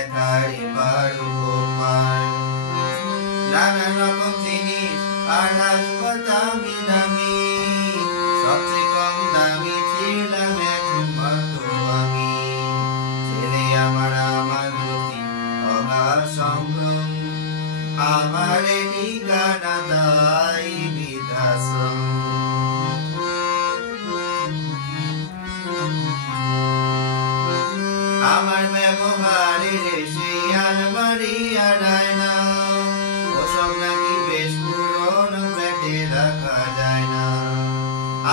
দেখার এবার উপকার। নানান রকম জিনিস আর আসবাব দামি দামি, সবচেয়ে কম দামি ছিলাম একমাত্র আমি। ছেলে আমার আমার প্রতি অগাধ সম্ভ্রম, আমার ঠিকানা তাই বৃদ্ধাশ্রম। আমার ব্যবহারের সেই আলমারি আর আয়না, ওসব নাকি বেশ পুরনো ফ্ল্যাটে রাখা যায় না।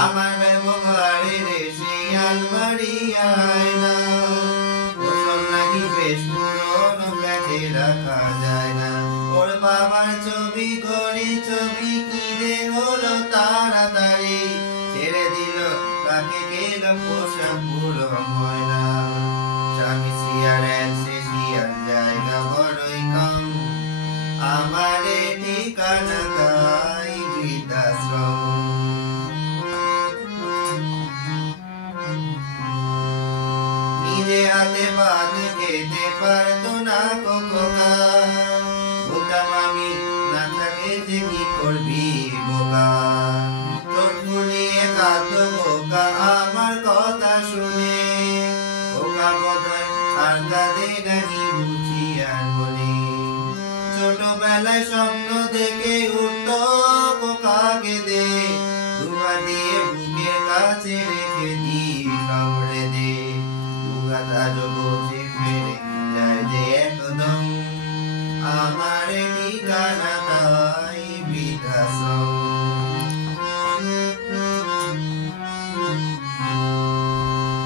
আমার ব্যবহারের সেই আলমারি আর আয়না, ওসব নাকি বেশ পুরনো ফ্ল্যাটে রাখা যায় না। ওর বাবার ছবি ঘড়ি ছবি কিনে হলো তাড়াতাড়ি, ছেড়ে দিল তাকে গেল পোশাক পুরো ময়লা। স্বামী সিয়ার সিয়ার জায়গা বড়ই কম, আমার ঠিকানা তাই বৃদ্ধাশ্রম। নিজে হাতে ভাত খেতে পারতো না খোকা, বলতাম আমি না থাকে যে কি করবি বোকা। চোখ ফুলিয়ে কাঁদতো বোকা আমার কথা শুনে, খোকা বোধহয় আর কাঁদে নাকি বুঝি আর বলে। ছোটবেলায় স্বপ্ন দেখে উঠতো খোকা কেঁদে, দুয়া দিয়ে বুকের কাছে রেখে দিই কামড়ে দে। আজও বোঝে ফিরে যায় যে একদম, আমার ঠিকানা তাই বৃদ্ধাশ্রম।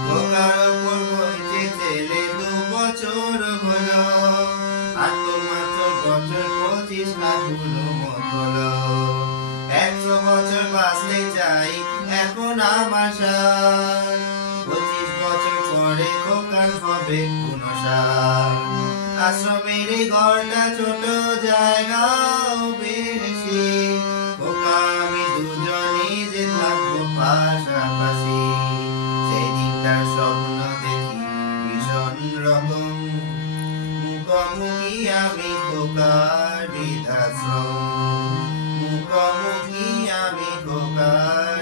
খোকার ওপর বইছে ছেলে 2 বছর হলো, আর তো মাত্র বছর 25 এখনো মতলো। 100 বছর বাঁচতে চাই এখন আমার সার, 25 বছর পরে খোকার হবে 59। আশ্রমের এই ঘরটা ছোট জায়গাও বেশি, খোকা আমি দুজনেই যে থাকবো পাশাপাশি। সেই দিনটার স্বপ্ন দেখি ভীষণ রকম, মুখোমুখি আমি খোকার বৃদ্ধাশ্রম, মুখোমুখি আমি খোকার